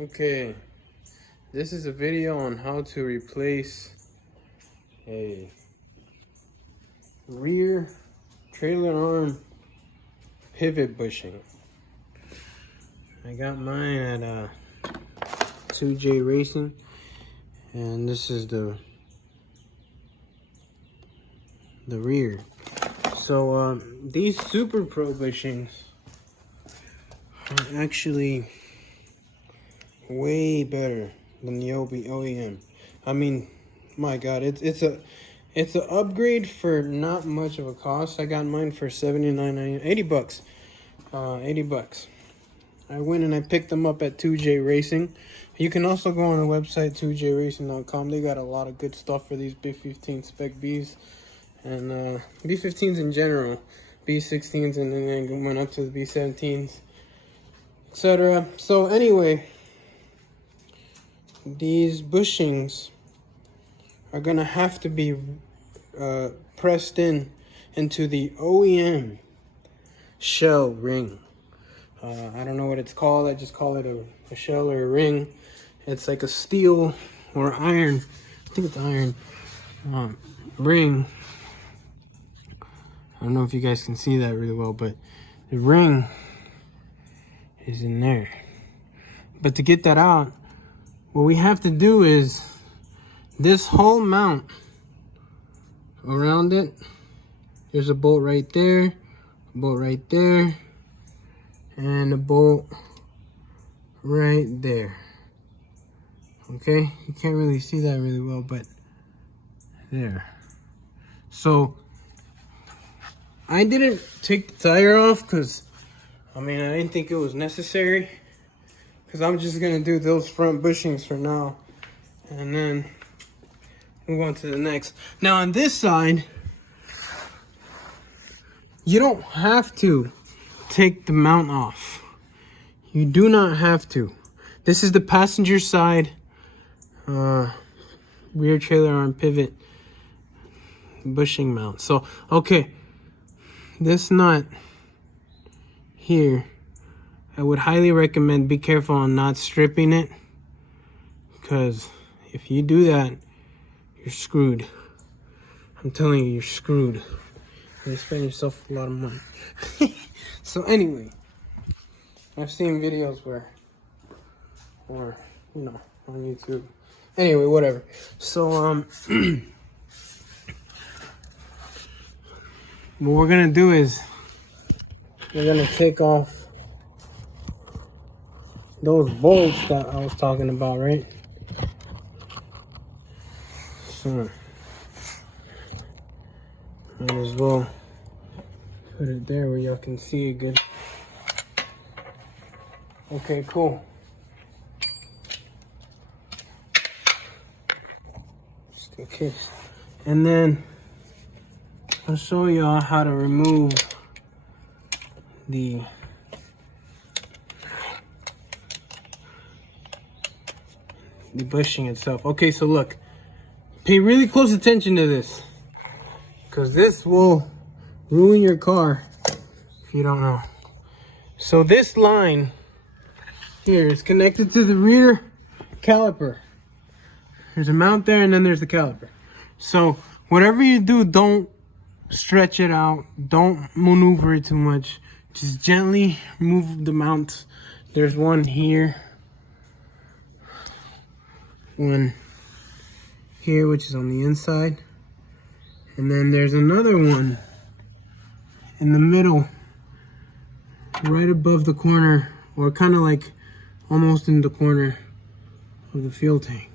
Okay, this is a video on how to replace a rear trailer arm pivot bushing. I got mine at 2J Racing, and this is the rear. So these SuperPro bushings are actually way better than the OEM. I mean, my God, it's an upgrade for not much of a cost. I got mine for $79.99, 80 bucks. 80 bucks. I went and I picked them up at 2J Racing. You can also go on the website 2jracing.com. They got a lot of good stuff for these B15 Spec Bs and B15s in general, B16s, and then they went up to the B17s, etc. So anyway, these bushings are gonna have to be pressed into the OEM shell ring. I don't know what it's called. I just call it a shell or a ring. It's like a steel or iron, I think it's iron, ring. I don't know if you guys can see that really well, but the ring is in there. But to get that out, what we have to do is this whole mount around it. There's a bolt right there, a bolt right there, and a bolt right there. Okay, you can't really see that really well, but there. So I didn't take the tire off because I didn't think it was necessary, because I'm just gonna do those front bushings for now and then move on to the next. Now on this side, you don't have to take the mount off. You do not have to. This is the passenger side rear trailer arm pivot bushing mount. So okay, this nut here, I would highly recommend be careful on not stripping it, because if you do that, you're screwed. I'm telling you, you're screwed. You spend yourself a lot of money. So anyway, I've seen videos where on YouTube. Anyway, whatever. So what we're gonna do is we're gonna take off those bolts that I was talking about, right? So might as well put it there where y'all can see it good. Okay, cool. Just in case. And then I'll show y'all how to remove the bushing itself. Okay, so look, pay really close attention to this, because this will ruin your car if you don't know. So this line here is connected to the rear caliper. There's a mount there, and then there's the caliper. So whatever you do, don't stretch it out, don't maneuver it too much. Just gently move the mount. There's one here, one here, which is on the inside, and then there's another one in the middle, right above the corner, or kind of like almost in the corner of the fuel tank.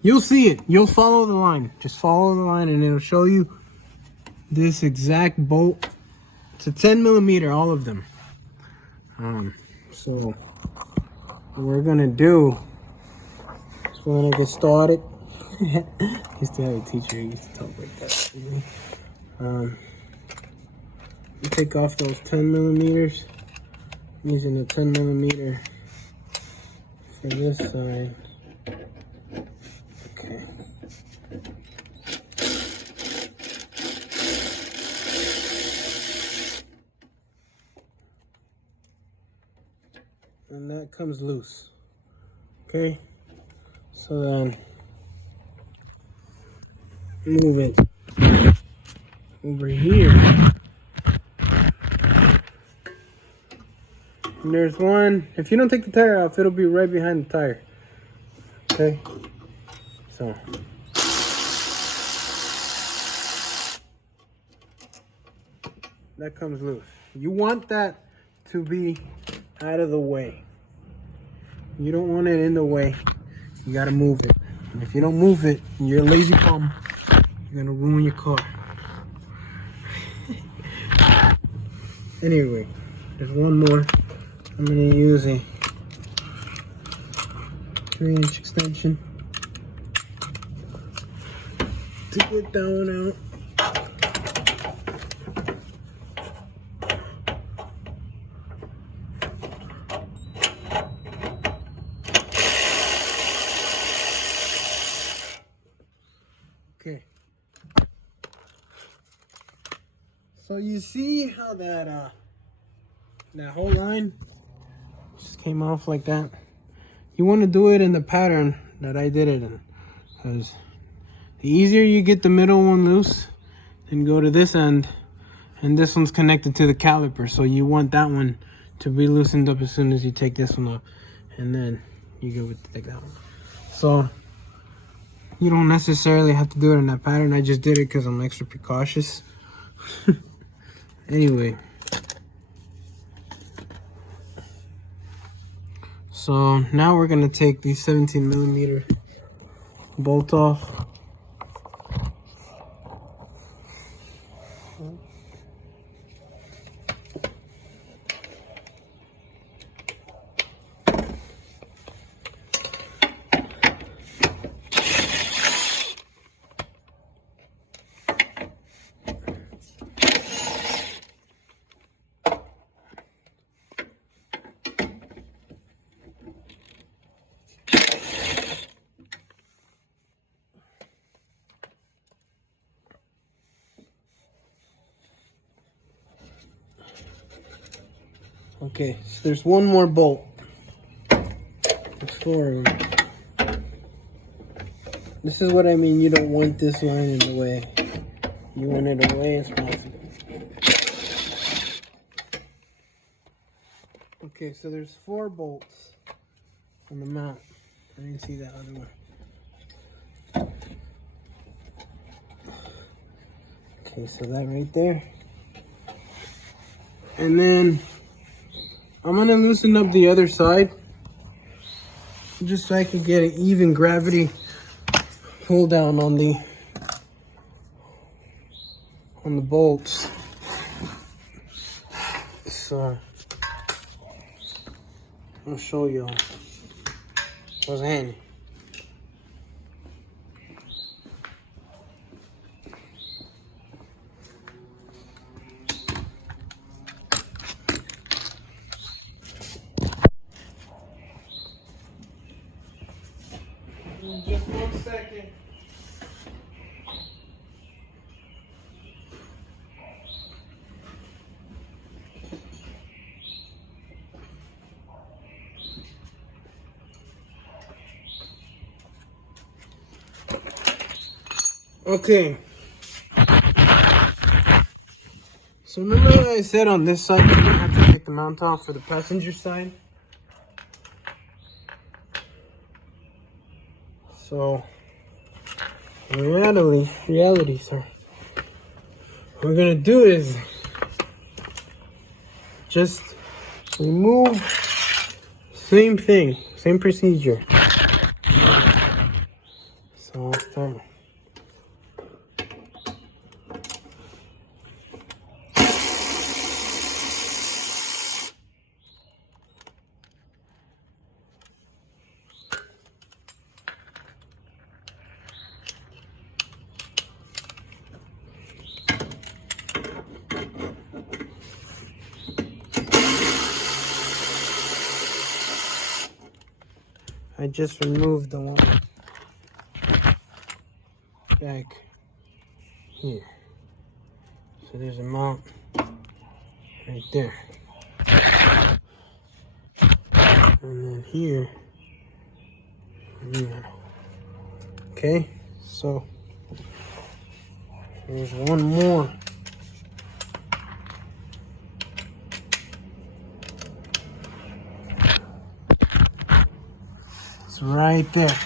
You'll see it. You'll follow the line. Just follow the line and it'll show you this exact bolt. It's a 10 millimeter, all of them. So what we're gonna do is we're gonna get started. I used to have a teacher who used to talk like that. You take off those 10 millimeters. I'm using a 10 millimeter for this side. Okay. And that comes loose. Okay, so then move it over here. And there's one, if you don't take the tire off, it'll be right behind the tire. Okay, so that comes loose. You want that to be out of the way. You don't want it in the way. You gotta move it. And if you don't move it, and you're a lazy bum, you're gonna ruin your car. Anyway, there's one more. I'm gonna use a 3-inch extension to get that one out. Okay. So you see how that whole line just came off like that? You want to do it in the pattern that I did it in, because the easier you get the middle one loose, then go to this end, and this one's connected to the caliper, so you want that one to be loosened up as soon as you take this one off, and then you go with take that one. So you don't necessarily have to do it in that pattern. I just did it because I'm extra precautious. Anyway, so now we're gonna take the 17mm bolt off. Okay, so there's one more bolt. There's 4 of them. This is what I mean, you don't want this line in the way. You want it away as possible. Okay, so there's 4 bolts on the mount. I didn't see that other one. Okay, so that right there. And then I'm gonna loosen up the other side just so I can get an even gravity pull down on the bolts. So I'll show y'all what's handy. Just 1 second. Okay. So remember how I said on this side you're gonna have to take the mount off for the passenger side? So reality, sir. What we're gonna do is just remove, same thing, same procedure. So I'll start. I just removed the one back here. So there's a mount right there. And then here Okay, so here's one more. It's right there.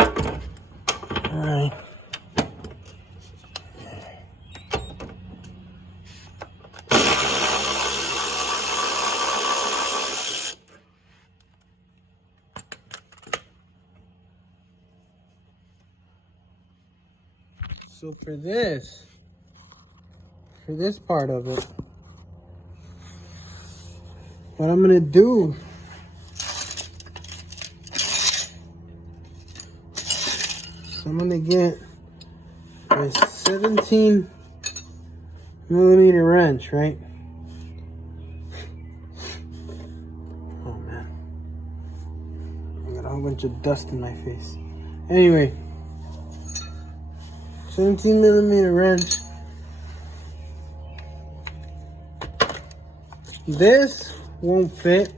All right. So for this part of it, what I'm gonna do is I'm gonna get a 17mm wrench, right? Oh man, I got a whole bunch of dust in my face. Anyway, 17mm wrench. This won't fit.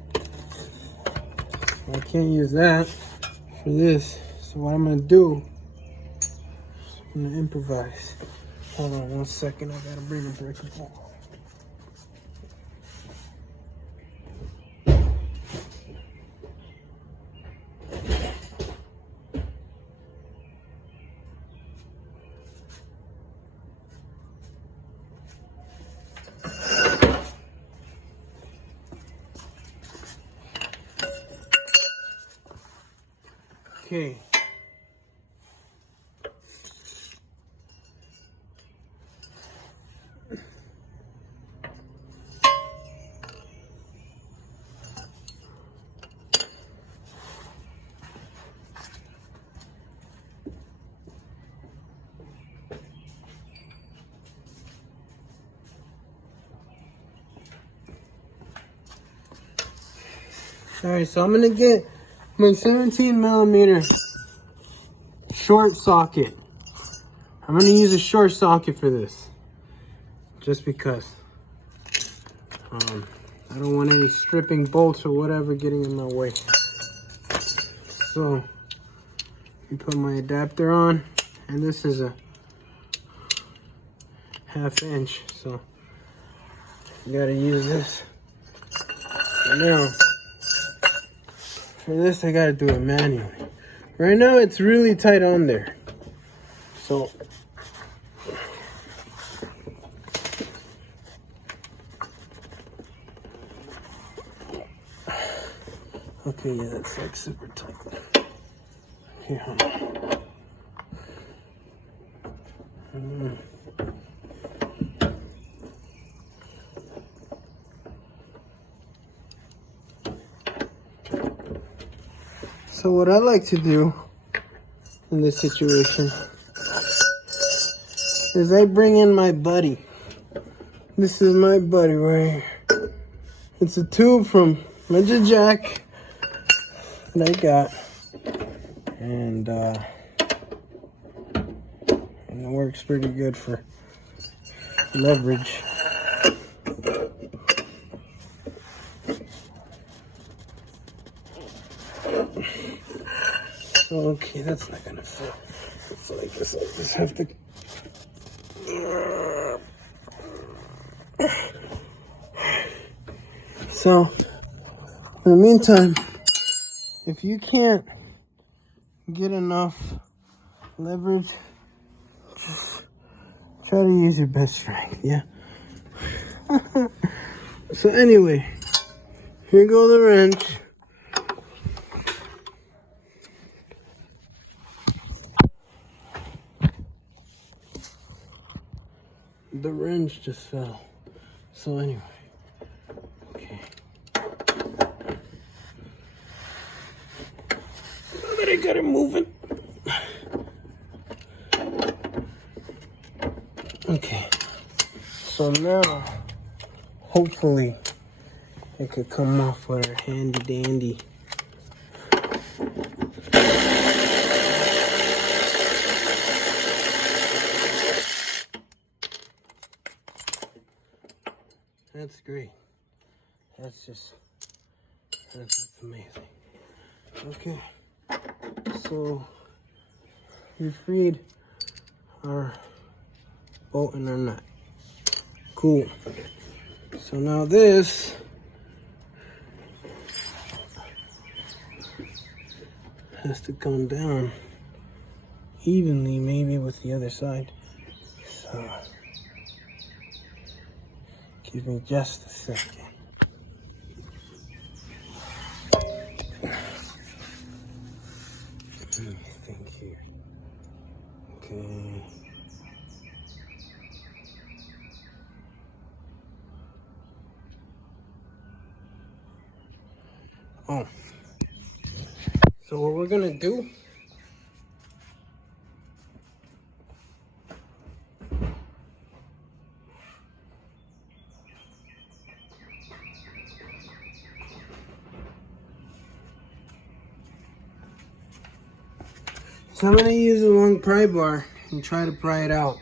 I can't use that for this. So what I'm gonna do is I'm gonna improvise. Hold on 1 second. I gotta bring the breaker ball. Okay. Alright, so I'm gonna get my 17mm short socket. I'm gonna use a short socket for this. Just because. I don't want any stripping bolts or whatever getting in my way. So, you put my adapter on, and this is a 1/2 inch, so you gotta use this. Now, for this I gotta do it manually. Right now it's really tight on there. So, okay, yeah, that's like super tight. Okay, hold on. So what I like to do in this situation is I bring in my buddy. This is my buddy right here. It's a tube from Major Jack that I got, and it works pretty good for leverage. So, okay, that's not gonna fit. So I guess I just have to. So, in the meantime, if you can't get enough leverage, just try to use your best strength, yeah? So anyway, here go the wrench. The wrench just fell. So anyway, okay. Now that I got it moving. Okay, so now, hopefully, it could come off with our handy dandy. That's great. That's amazing. Okay, so we freed our bolt and our nut. Cool. So now this has to come down evenly, maybe with the other side. So give me just a second. Let me think here. Okay. Oh. So what we're gonna do, so I'm gonna use a long pry bar and try to pry it out.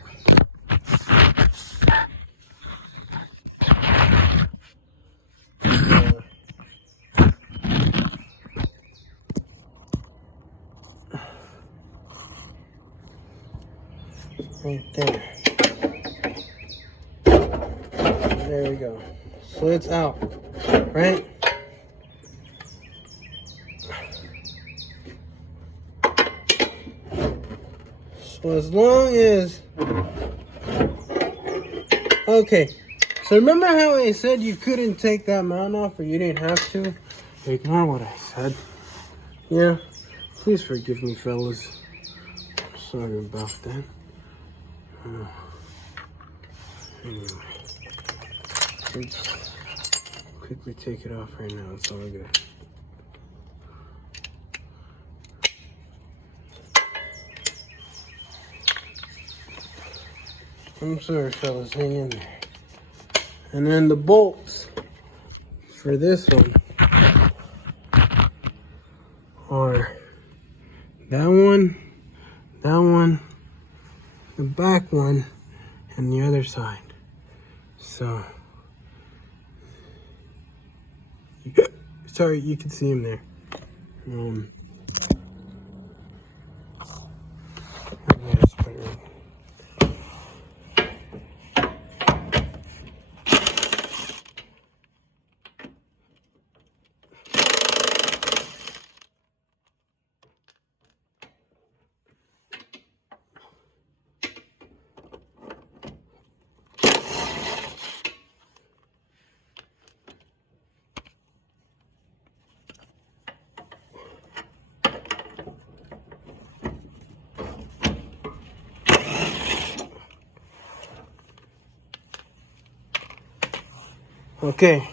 Right there. There we go. So it's out, right? So as long as, okay. So remember how I said you couldn't take that mount off, or you didn't have to? Ignore what I said. Yeah, please forgive me, fellas. Sorry about that. Anyway, let's quickly take it off right now. It's all good. I'm sorry, fellas. Hang in there. And then the bolts for this one are that one, the back one, and the other side. So, sorry, you can see him there. Yeah, let's put it right. Okay.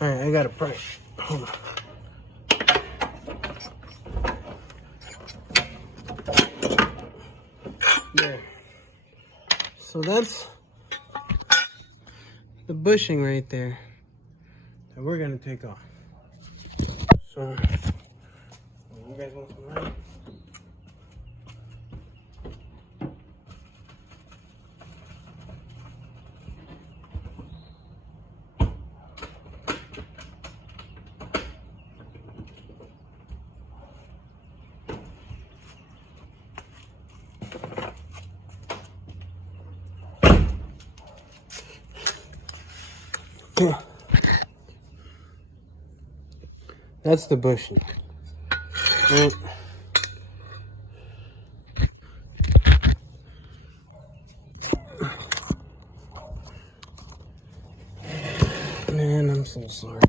Alright, I got a brush. Hold on. There. So that's the bushing right there that we're gonna take off. So, you guys want some light? Yeah. That's the bushing. Right. Man, I'm so sorry.